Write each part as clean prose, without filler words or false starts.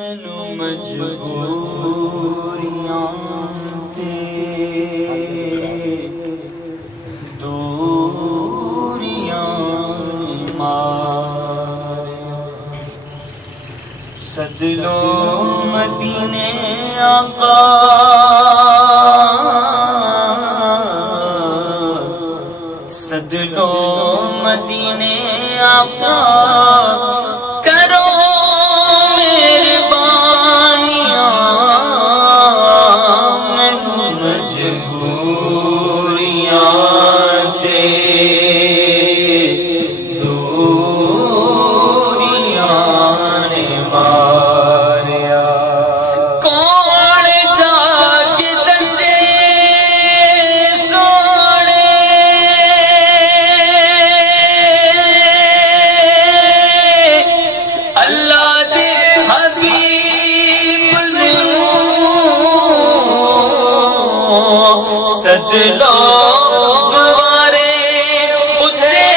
مینو مجبوریاں تے دوریاں ماریاں، سد لو مدینے آقا، سد لو مدینے آقا، کرو مہربانیاں، مینو مجبوریاں تے دوریاں نے ماریا۔ کون جا کے دسے سونے اللہ دے حبیب نوں، سد لو گوارے اتے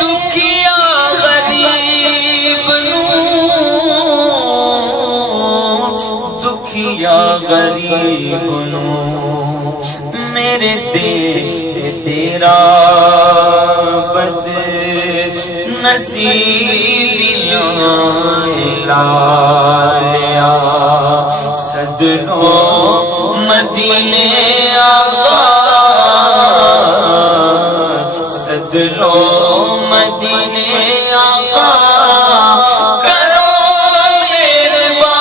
دکھیا غریب نوں، دکھیا غریب نوں، میرے تیرا بد نصیبیاں لالیا، سد لو مدینے آقا، سد لو مدینے آقا، کرو مہربانیاں،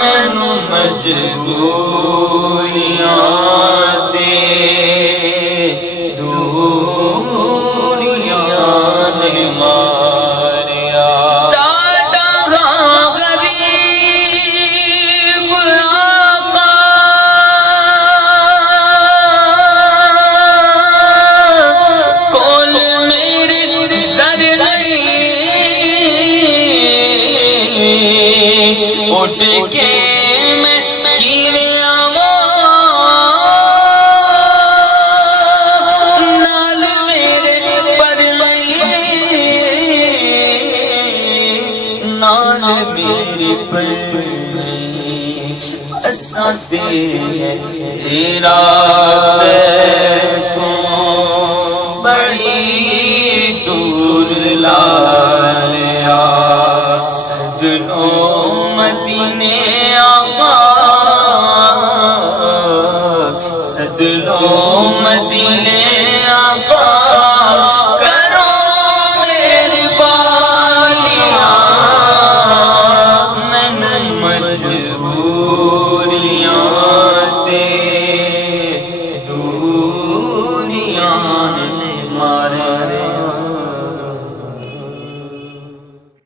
مینو مجبوریاں تے دوریاں نے ماریا۔ ڈاڈا غریب آقا، کول میرے سر نہیں، اٹھ کے میں کیویں آواں، نال میرے پر لئی، نال میرے پر لئی، اساں تیرا تو بڑی دور لالیا، سد لو مدینے آقا، سد لو مدینے آقا، کرو مہربانیاں، مینو مجبوریاں تے دوریاں نے ماریا۔